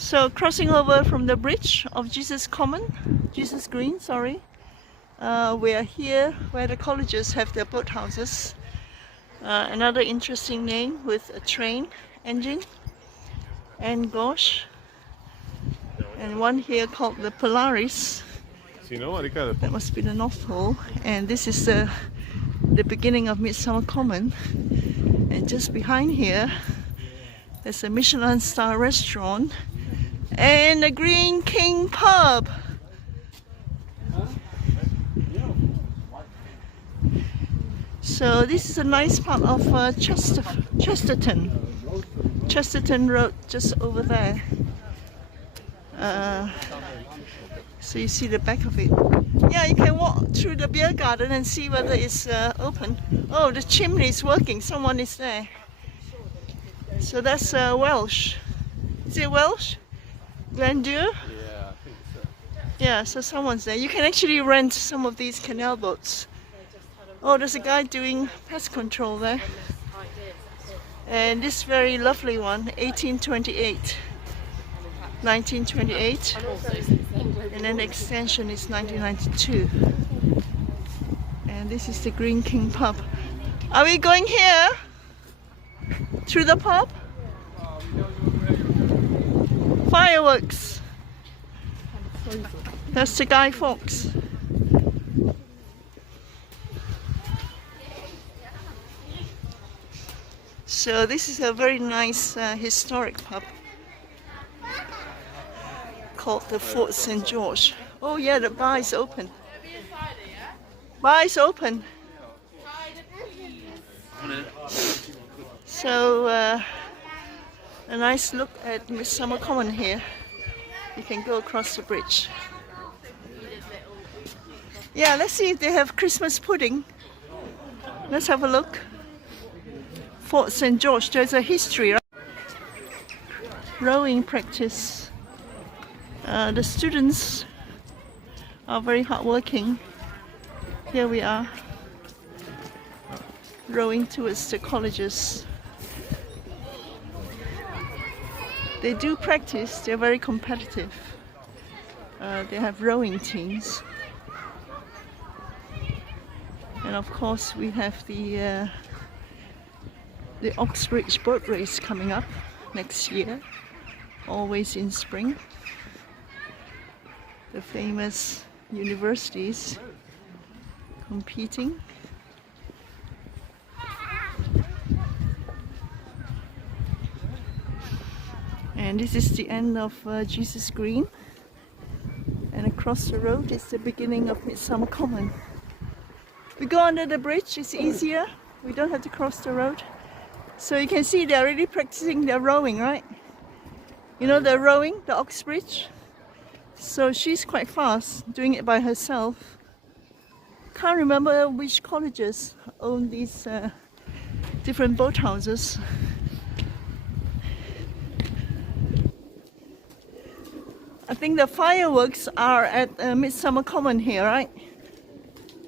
So crossing over from the bridge of Jesus Green, sorry. We are here where the colleges have their boathouses. Another interesting name with a train engine and gauge. And one here called the Polaris. That must be the North Pole. And this is the beginning of MidSummer Common. And just behind here, there's a Michelin star restaurant and a Green King pub. So this is a nice part of Chesterton Road, just over there. So you see the back of it. Yeah, you can walk through the beer garden and see whether it's open. Oh, the chimney is working. Someone is there. So that's Welsh. Is it Welsh? Grandeur? Yeah, I think so. Yeah, so someone's there. You can actually rent some of these canal boats. Oh, there's a guy doing pest control there. And this very lovely one, 1828. 1928. And then the extension is 1992. And this is the Green King pub. Are we going here? Through the pub? Fireworks. That's the Guy Fawkes. So this is a very nice historic pub called the Fort St. George. Oh yeah, the bar is open. Bar is open. So a nice look at MidSummer Common here. You can go across the bridge. Yeah, let's see if they have Christmas pudding. Let's have a look. Fort St. George, there's a history, right? Rowing practice. The students are very hardworking. Here we are, rowing towards the colleges. They do practice, they're very competitive. They have rowing teams. And of course we have the Oxbridge boat race coming up next year, always in spring. The famous universities competing. And this is the end of Jesus Green, and across the road is the beginning of MidSummer Common. We go under the bridge, it's easier, we don't have to cross the road. So you can see they're already practicing their rowing, right? You know the rowing, the Oxbridge? So she's quite fast, doing it by herself. Can't remember which colleges own these different boathouses. I think the fireworks are at MidSummer Common here, right?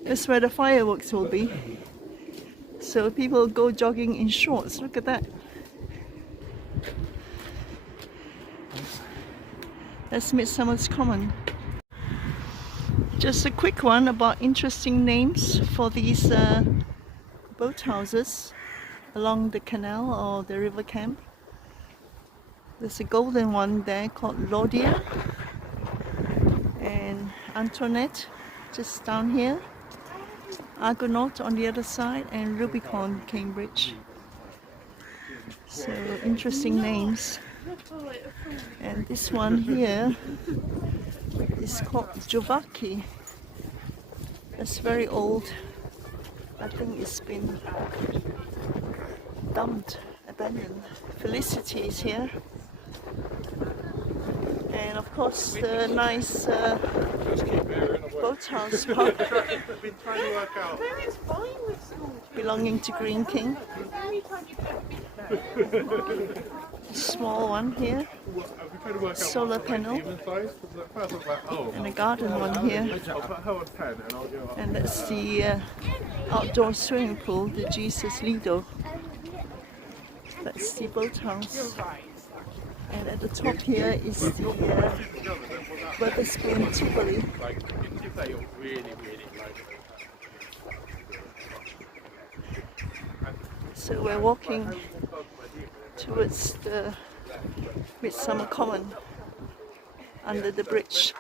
That's where the fireworks will be. So people go jogging in shorts. Look at that. That's MidSummer's Common. Just a quick one about interesting names for these boathouses along the canal or the river camp. There's a golden one there called Laudia and Antoinette just down here. Argonaut on the other side, and Rubicon, Cambridge. So interesting names. And this one here is called Jovaki. That's very old. I think it's been dumped, abandoned. Felicity is here. And of course the nice boathouse pub belonging to Green King. A small one here, solar panel, and a garden one here. And that's the outdoor swimming pool, the Jesus Lido. That's the boathouse. And at the top here is the Wetherspoon Tivoli. So we're walking towards the MidSummer Common under the bridge.